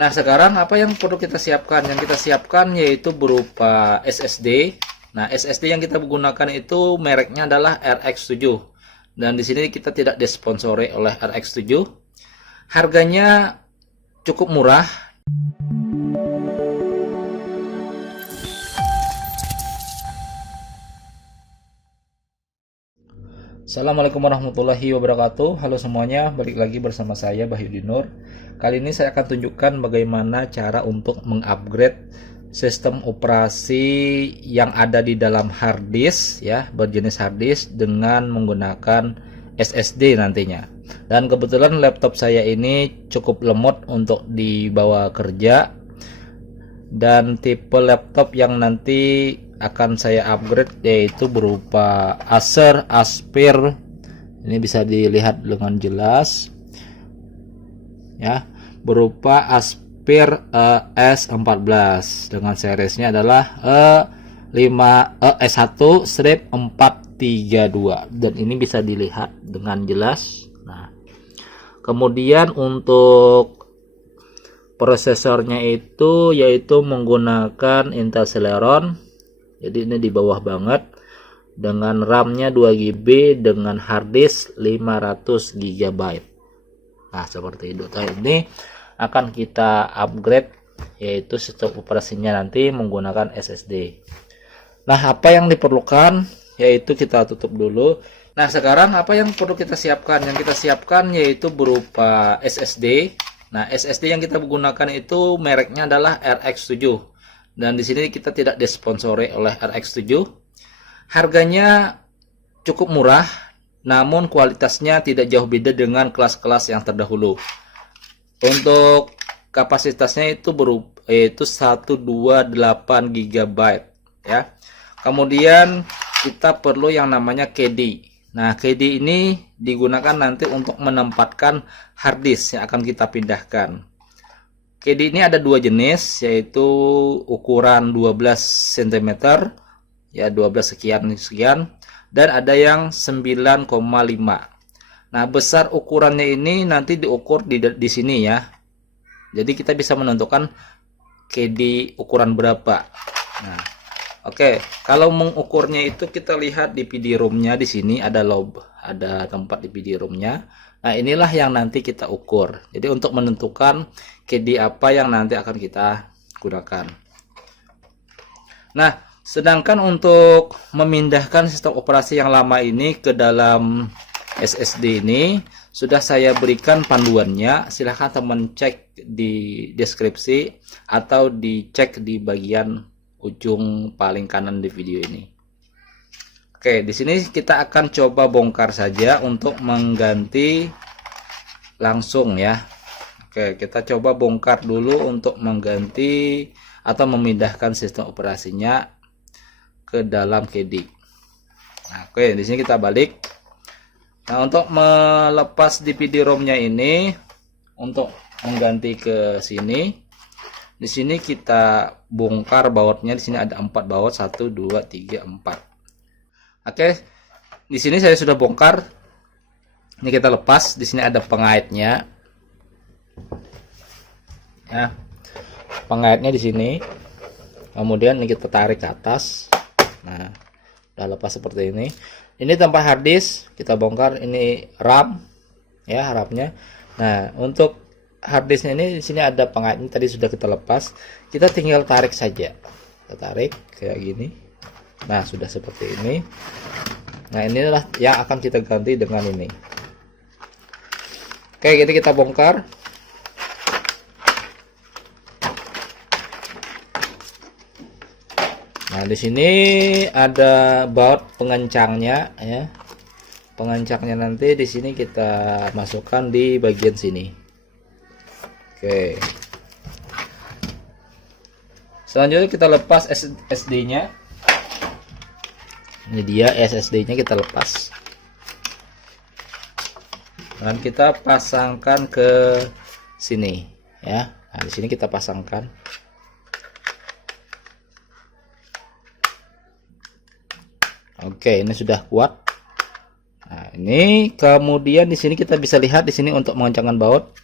Nah, sekarang apa yang perlu kita siapkan? Yang kita siapkan yaitu berupa SSD. Nah, SSD yang kita gunakan itu mereknya adalah RX7. Dan di sini kita tidak disponsori oleh RX7. Harganya cukup murah. Assalamualaikum warahmatullahi wabarakatuh. Halo semuanya, balik lagi bersama saya Bahyudin Nur. Kali ini saya akan tunjukkan bagaimana cara untuk mengupgrade sistem operasi yang ada di dalam hard disk ya, berjenis hard disk dengan menggunakan SSD nantinya. Dan kebetulan laptop saya ini cukup lemot untuk dibawa kerja, dan tipe laptop yang nanti akan saya upgrade yaitu berupa Acer Aspire. Ini bisa dilihat dengan jelas ya, berupa Aspire S14 dengan seriesnya adalah S1-432, dan ini bisa dilihat dengan jelas. Nah, kemudian untuk prosesornya itu yaitu menggunakan Intel Celeron. Jadi ini di bawah banget, dengan RAM-nya 2 GB dengan hard disk 500 GB. Nah, seperti itu. Nah, ini akan kita upgrade yaitu sistem operasinya nanti menggunakan SSD. Nah, apa yang diperlukan yaitu kita tutup dulu. Nah, sekarang apa yang perlu kita siapkan? Yang kita siapkan yaitu berupa SSD. Nah, SSD yang kita gunakan itu mereknya adalah RX7. Dan di sini kita tidak disponsori oleh RX7. Harganya cukup murah, namun kualitasnya tidak jauh beda dengan kelas-kelas yang terdahulu. Untuk kapasitasnya itu yaitu 128 GB ya. Kemudian kita perlu yang namanya KD. Nah, KD ini digunakan nanti untuk menempatkan hard disk yang akan kita pindahkan. KD ini ada dua jenis, yaitu ukuran 12 cm ya, 12 sekian, dan ada yang 9,5. Nah, besar ukurannya ini nanti diukur di sini ya. Jadi kita bisa menentukan KD ukuran berapa. Nah, oke, kalau mengukurnya itu kita lihat di PD ROM-nya. Di sini ada tempat di PD ROM-nya. Nah, inilah yang nanti kita ukur. Jadi untuk menentukan KD apa yang nanti akan kita gunakan. Nah, sedangkan untuk memindahkan sistem operasi yang lama ini ke dalam SSD ini sudah saya berikan panduannya. Silahkan teman cek di deskripsi atau dicek di bagian ujung paling kanan di video ini. Oke, di sini kita akan coba bongkar saja untuk mengganti langsung ya. Oke, kita coba bongkar dulu untuk mengganti atau memindahkan sistem operasinya ke dalam KD. Nah, oke, di sini kita balik. Nah, untuk melepas DVD ROM-nya ini, untuk mengganti ke sini, di sini kita bongkar bautnya. Di sini ada 4 baut, 1, 2, 3, 4. Oke, di sini saya sudah bongkar. Ini kita lepas. Di sini ada pengaitnya. Ya, pengaitnya di sini. Kemudian ini kita tarik ke atas. Nah, udah lepas seperti ini. Ini tempat hard disk kita bongkar. Ini RAM, ya, RAM-nya. Nah, untuk hard disknya ini di sini ada pengaitnya. Tadi sudah kita lepas. Kita tinggal tarik saja. Kita tarik kayak gini. Nah, sudah seperti ini. Nah, inilah yang akan kita ganti dengan ini. Oke, jadi kita bongkar. Nah, di sini ada baut pengencangnya ya. Pengencangnya nanti di sini kita masukkan di bagian sini. Oke. Selanjutnya kita lepas SSD-nya. Ini dia SSD-nya, kita lepas. Dan kita pasangkan ke sini ya. Nah, di sini kita pasangkan. Oke, ini sudah kuat. Nah, ini kemudian di sini kita bisa lihat di sini untuk mengencangkan baut.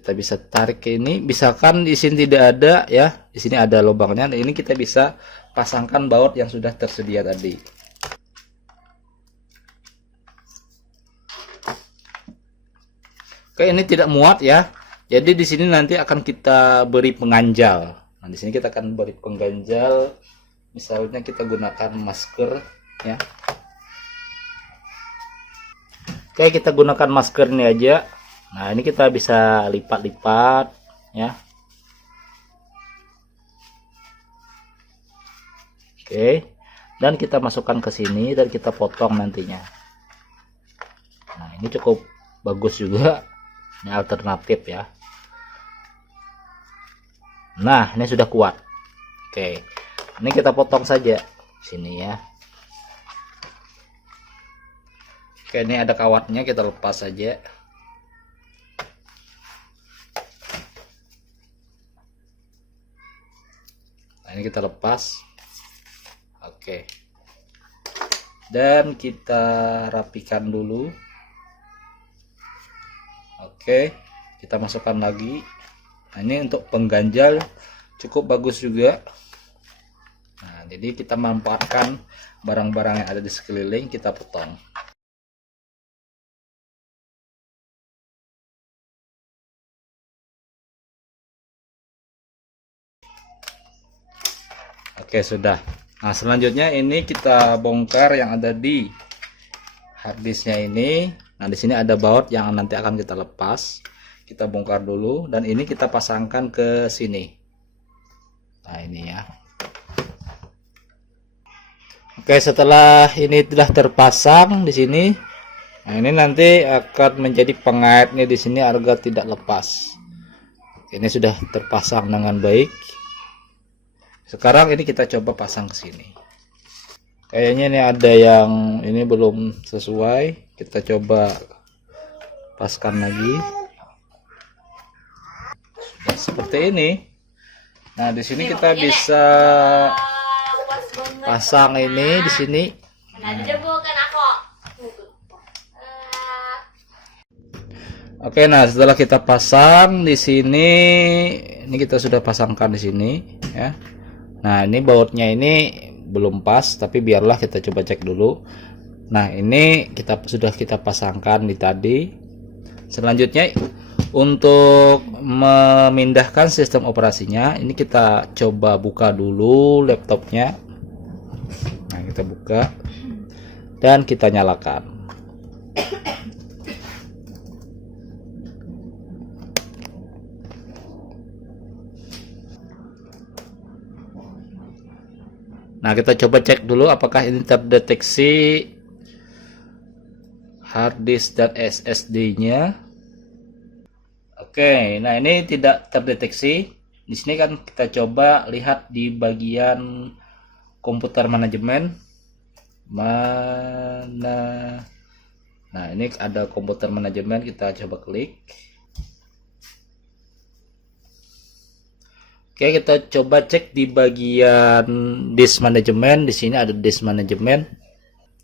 kita bisa tarik ke ini. Misalkan di sini tidak ada ya, di sini ada lubangnya. Nah, ini kita bisa pasangkan baut yang sudah tersedia tadi. Oke, ini tidak muat ya. Jadi di sini nanti akan kita beri pengganjal. Nah, di sini kita akan beri pengganjal. Misalnya kita gunakan masker ya. Oke, kita gunakan masker ini aja. Nah, ini kita bisa lipat-lipat ya. Oke. Dan kita masukkan ke sini dan kita potong nantinya. Nah, ini cukup bagus juga. Ini alternatif ya. Nah, ini sudah kuat. Oke. Ini kita potong saja sini ya. Oke, ini ada kawatnya, kita lepas saja. Nah, ini kita lepas. Oke. Dan kita rapikan dulu. Oke, kita masukkan lagi. Nah, ini untuk pengganjal cukup bagus juga. Nah, jadi kita manfaatkan barang-barang yang ada di sekeliling, kita potong. Oke, sudah. Nah, selanjutnya ini kita bongkar yang ada di harddisknya ini. Nah, di sini ada baut yang nanti akan kita lepas. Kita bongkar dulu dan ini kita pasangkan ke sini. Nah, ini ya. Oke, setelah ini sudah terpasang di sini. Nah, ini nanti akan menjadi pengaitnya di sini agar tidak lepas. Ini sudah terpasang dengan baik. Sekarang ini kita coba pasang ke sini. Kayaknya ini ada yang ini belum sesuai. Kita coba paskan lagi. Sudah seperti ini. Nah, di sini kita bisa pasang ini di sini. Oke, nah setelah kita pasang di sini, ini kita sudah pasangkan di sini ya. Nah, ini bautnya ini belum pas, tapi biarlah kita coba cek dulu. Nah, ini sudah kita pasangkan di tadi. Selanjutnya untuk memindahkan sistem operasinya, ini kita coba buka dulu laptopnya. Nah, kita buka dan kita nyalakan. Nah, kita coba cek dulu apakah ini terdeteksi hard disk dan SSD-nya. Oke, nah ini tidak terdeteksi. Di sini kan kita coba lihat di bagian komputer manajemen. Nah, ini ada komputer manajemen, kita coba klik. Oke, kita coba cek di bagian disk manajemen. Di sini ada disk manajemen.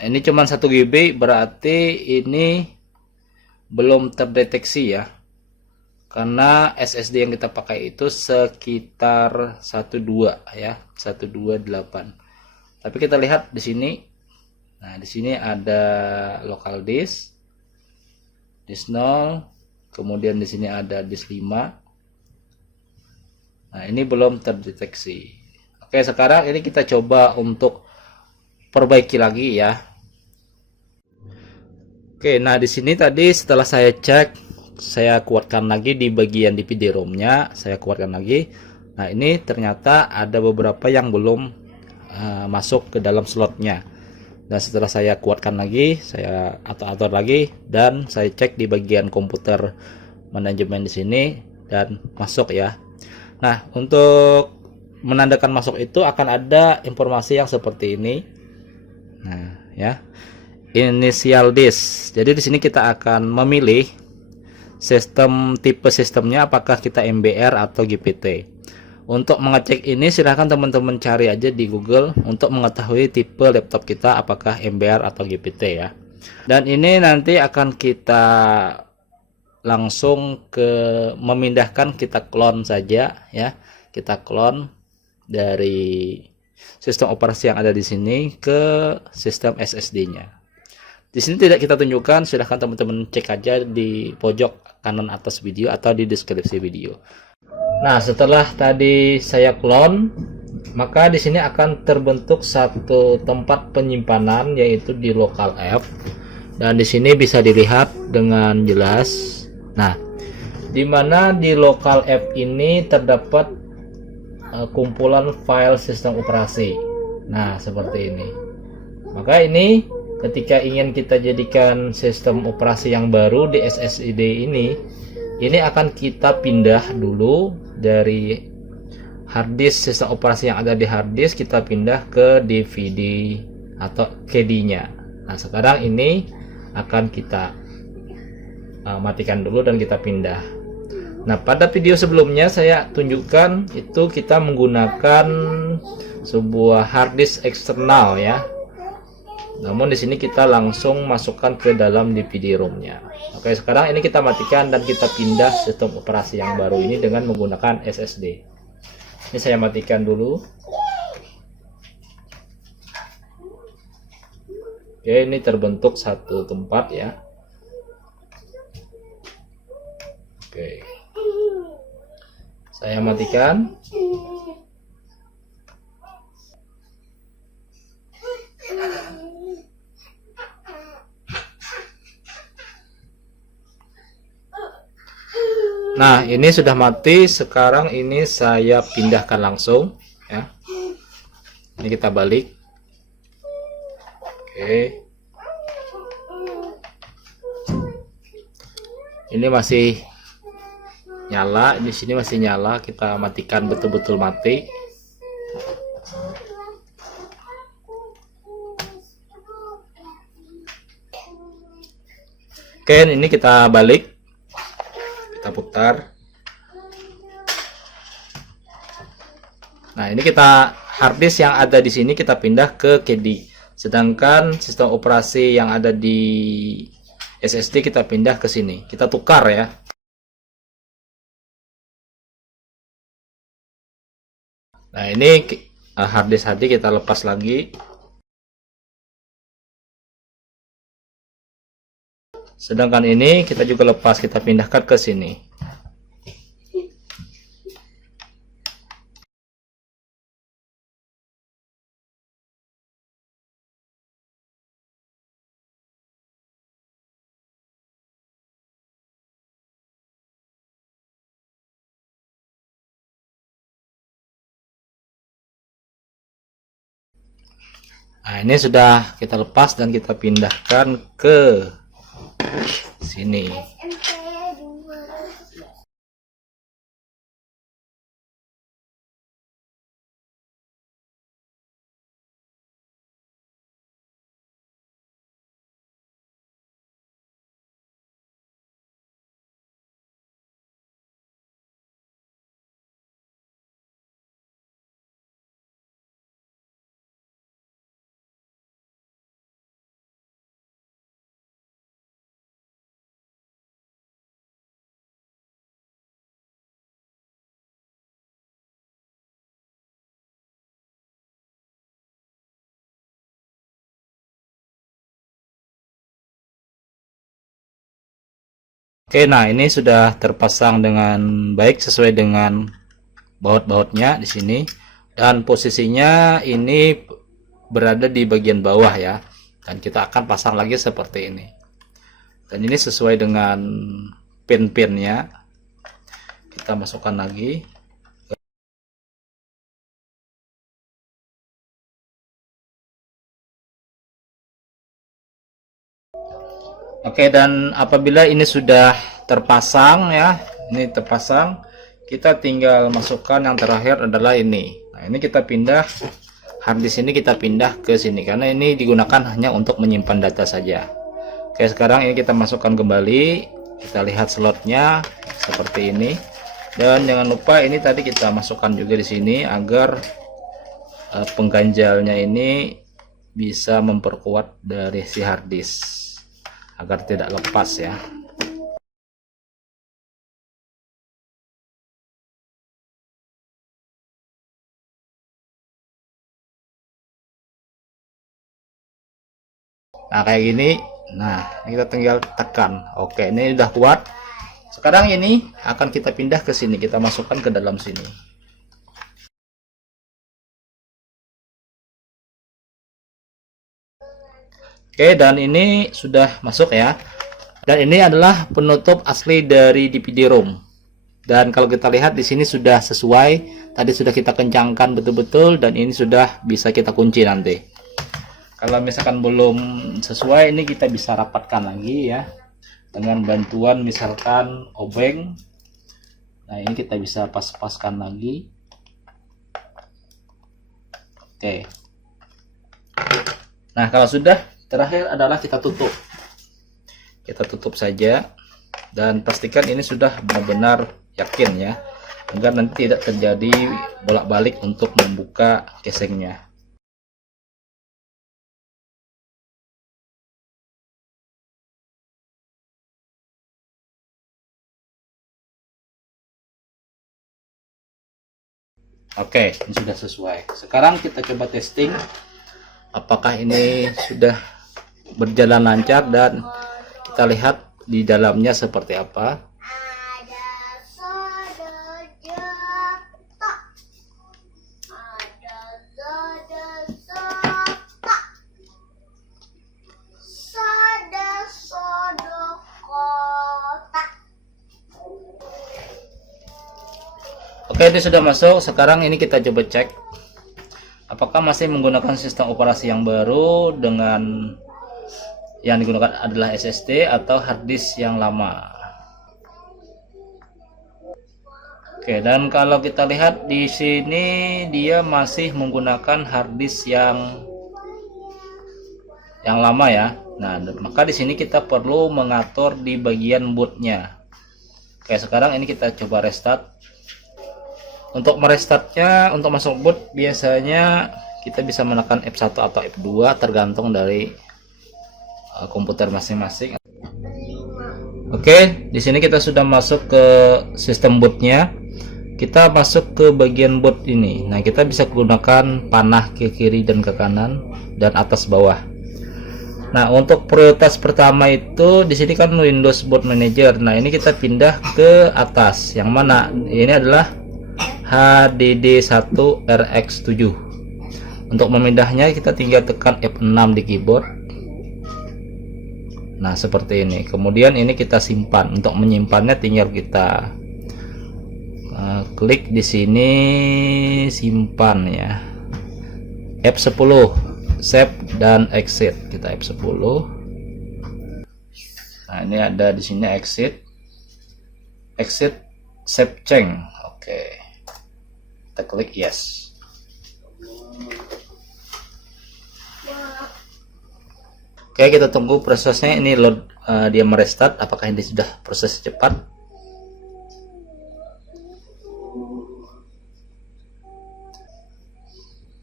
Nah, ini cuma 1 GB, berarti ini belum terdeteksi ya. Karena SSD yang kita pakai itu sekitar 12 ya, 128. Tapi kita lihat di sini. Nah, di sini ada local disk 0, kemudian di sini ada disk 5. Nah, ini belum terdeteksi. Oke, sekarang ini kita coba untuk perbaiki lagi ya. Oke, nah di sini tadi setelah saya cek, saya kuatkan lagi di bagian DVD-ROM-nya, saya kuatkan lagi. Nah, ini ternyata ada beberapa yang belum masuk ke dalam slotnya. Dan setelah saya kuatkan lagi, saya atur lagi dan saya cek di bagian komputer manajemen di sini dan masuk ya. Nah, untuk menandakan masuk itu akan ada informasi yang seperti ini. Nah, ya. Initial disk. Jadi di sini kita akan memilih tipe sistemnya apakah kita MBR atau GPT. Untuk mengecek ini silahkan teman-teman cari aja di Google untuk mengetahui tipe laptop kita apakah MBR atau GPT ya. Dan ini nanti akan kita langsung ke memindahkan, kita clone saja ya. Kita clone dari sistem operasi yang ada di sini ke sistem SSD-nya. Di sini tidak kita tunjukkan, silahkan teman-teman cek aja di pojok kanan atas video atau di deskripsi video. Nah, setelah tadi saya clone, maka di sini akan terbentuk satu tempat penyimpanan yaitu di local F. Dan di sini bisa dilihat dengan jelas. Nah, di mana di local F ini terdapat kumpulan file sistem operasi. Nah, seperti ini. Maka ini ketika ingin kita jadikan sistem operasi yang baru di SSD ini akan kita pindah dulu dari harddisk sistem operasi yang ada di harddisk, kita pindah ke DVD atau KD-nya. Nah, sekarang ini akan kita matikan dulu dan kita pindah. Nah, pada video sebelumnya saya tunjukkan itu kita menggunakan sebuah harddisk eksternal ya. Namun di sini kita langsung masukkan ke dalam DVD ROM-nya. Oke, sekarang ini kita matikan dan kita pindah sistem operasi yang baru ini dengan menggunakan SSD. Ini saya matikan dulu. Oke, ini terbentuk satu tempat ya. Oke. Saya matikan. Nah, ini sudah mati. Sekarang ini saya pindahkan langsung ya. Ini kita balik. Oke. Ini masih nyala, di sini masih nyala. Kita matikan betul-betul mati. Oke, ini kita balik. Kita putar. Nah, ini kita harddisk yang ada di sini kita pindah ke KD. Sedangkan sistem operasi yang ada di SSD kita pindah ke sini. Kita tukar ya. Nah, ini harddisk tadi kita lepas lagi. Sedangkan ini kita juga lepas, kita pindahkan ke sini. Nah, ini sudah kita lepas dan kita pindahkan ke sini. Oke, nah ini sudah terpasang dengan baik sesuai dengan baut-bautnya di sini, dan posisinya ini berada di bagian bawah ya. Dan kita akan pasang lagi seperti ini. Dan ini sesuai dengan pin-pinnya. Kita masukkan lagi. Oke, dan apabila ini sudah terpasang ya, ini terpasang, kita tinggal masukkan yang terakhir adalah ini. Nah, ini kita pindah harddisk ini, kita pindah ke sini karena ini digunakan hanya untuk menyimpan data saja. Oke, sekarang ini kita masukkan kembali, kita lihat slotnya seperti ini. Dan jangan lupa ini tadi kita masukkan juga di sini agar pengganjalnya ini bisa memperkuat dari si harddisk agar tidak lepas ya. Nah, kayak gini. Nah, ini kita tinggal tekan. Oke, ini udah kuat. Sekarang ini akan kita pindah ke sini, kita masukkan ke dalam sini. Oke, dan ini sudah masuk ya. Dan ini adalah penutup asli dari DVD-ROM. Dan kalau kita lihat di sini sudah sesuai. Tadi sudah kita kencangkan betul-betul dan ini sudah bisa kita kunci nanti. Kalau misalkan belum sesuai, ini kita bisa rapatkan lagi ya. Dengan bantuan misalkan obeng. Nah, ini kita bisa pas-paskan lagi. Oke. Nah, kalau sudah, terakhir adalah kita tutup. Kita tutup saja dan pastikan ini sudah benar-benar yakin ya, agar nanti tidak terjadi bolak-balik untuk membuka casingnya. Oke, ini sudah sesuai. Sekarang kita coba testing apakah ini sudah berjalan lancar dan kita lihat di dalamnya seperti apa. Oke, ini sudah masuk. Sekarang ini kita coba cek apakah masih menggunakan sistem operasi yang baru dengan yang digunakan adalah SSD atau harddisk yang lama. Oke, dan kalau kita lihat di sini dia masih menggunakan harddisk yang lama ya. Nah, maka di sini kita perlu mengatur di bagian bootnya. Oke, sekarang ini kita coba restart. Untuk merestartnya, untuk masuk boot biasanya kita bisa menekan F1 atau F2 tergantung dari komputer masing-masing. Oke, di sini kita sudah masuk ke sistem bootnya. Kita masuk ke bagian boot ini. Nah, kita bisa gunakan panah ke kiri dan ke kanan dan atas bawah. Nah, untuk prioritas pertama itu di sini kan Windows Boot Manager. Nah, ini kita pindah ke atas. Yang mana? Ini adalah HDD1RX7. Untuk memindahnya kita tinggal tekan F6 di keyboard. Nah, seperti ini. Kemudian ini kita simpan. Untuk menyimpannya tinggal kita klik di sini, simpan ya. F10 save dan exit. Kita F10. Nah, ini ada di sini exit save change. Oke. Kita klik yes. Oke, kita tunggu prosesnya ini load, dia merestart. Apakah ini sudah proses cepat?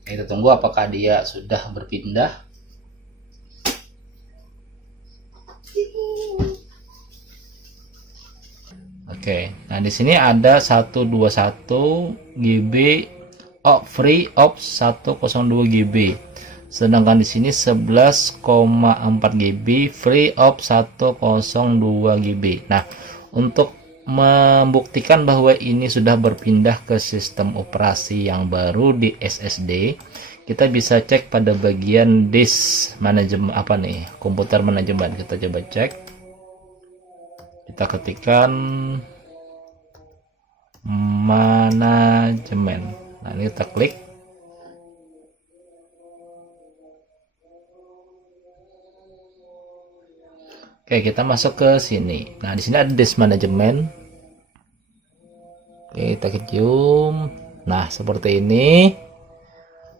Kita tunggu apakah dia sudah berpindah. Oke, nah di sini ada 121 GB free of 102 GB. Sedangkan di sini 11,4 GB free of 102 GB. Nah, untuk membuktikan bahwa ini sudah berpindah ke sistem operasi yang baru di SSD, kita bisa cek pada bagian disk manajemen komputer manajemen. Kita coba cek. Kita ketikkan manajemen. Nah, ini kita klik. Oke, kita masuk ke sini. Nah, di sini ada disk manajemen. Oke, kita ke zoom. Nah, seperti ini.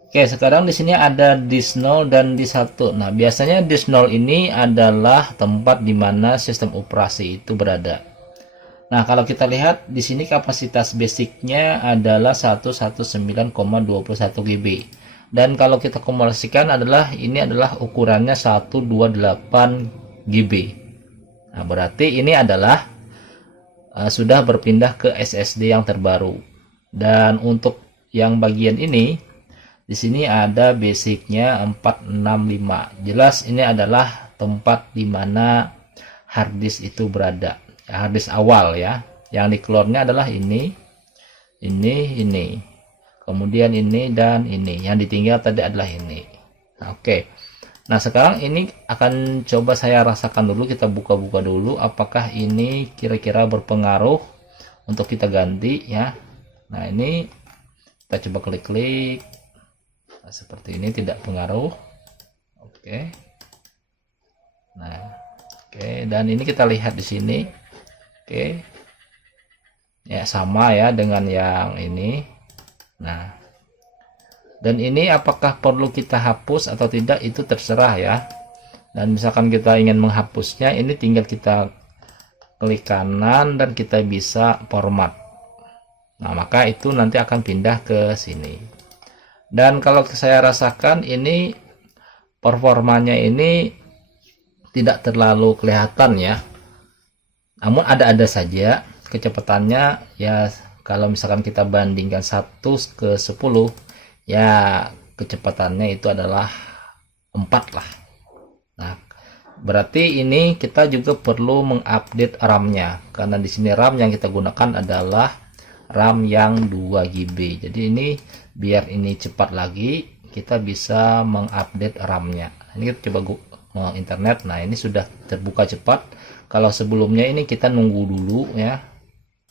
Oke, sekarang di sini ada disk 0 dan disk 1. Nah, biasanya disk 0 ini adalah tempat di mana sistem operasi itu berada. Nah, kalau kita lihat di sini kapasitas basicnya adalah 119,21 GB. Dan kalau kita kumulasikan ini adalah ukurannya 128 GB. Nah, berarti ini adalah sudah berpindah ke SSD yang terbaru. Dan untuk yang bagian ini Di sini ada basicnya 465. Jelas ini adalah tempat di mana harddisk itu berada. Ya, harddisk awal ya. Yang di clone-nya adalah ini. Kemudian ini dan ini. Yang ditinggal tadi adalah ini. Nah, oke. Nah, sekarang ini akan coba saya rasakan dulu, kita buka-buka dulu apakah ini kira-kira berpengaruh untuk kita ganti ya. Nah, ini kita coba klik-klik. Nah, seperti ini tidak pengaruh. Oke. Nah, oke, dan ini kita lihat di sini. Oke. Ya, sama ya dengan yang ini. Nah, dan ini apakah perlu kita hapus atau tidak itu terserah ya. Dan misalkan kita ingin menghapusnya, ini tinggal kita klik kanan dan kita bisa format. Nah, maka itu nanti akan pindah ke sini. Dan kalau saya rasakan ini performanya ini tidak terlalu kelihatan ya. Namun ada-ada saja kecepatannya ya. Kalau misalkan kita bandingkan 1 ke 10 ya, kecepatannya itu adalah 4 lah. Nah, berarti ini kita juga perlu mengupdate RAM-nya, karena di sini RAM yang kita gunakan adalah RAM yang 2 GB. Jadi ini biar ini cepat lagi, kita bisa mengupdate RAM-nya. Ini kita coba internet. Nah, ini sudah terbuka cepat. Kalau sebelumnya ini kita nunggu dulu ya.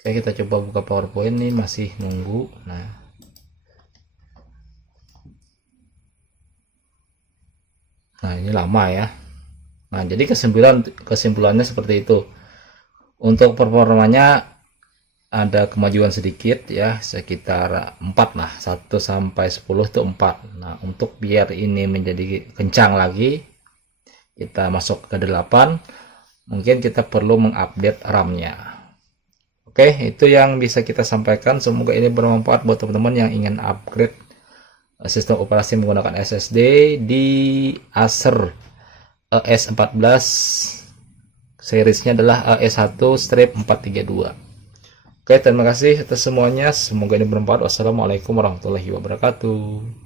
Oke, kita coba buka PowerPoint, ini masih nunggu. Nah, ini lama ya. Nah, jadi kesimpulannya seperti itu. Untuk performanya ada kemajuan sedikit ya, sekitar 4 lah, 1 sampai 10 itu 4. Nah, untuk biar ini menjadi kencang lagi, kita masuk ke 8, mungkin kita perlu mengupdate RAM-nya. Oke, itu yang bisa kita sampaikan. Semoga ini bermanfaat buat teman-teman yang ingin upgrade sistem operasi menggunakan SSD di Acer AS14. Seriesnya adalah AS1-432. Oke, terima kasih atas semuanya. Semoga ini bermanfaat. Wassalamualaikum warahmatullahi wabarakatuh.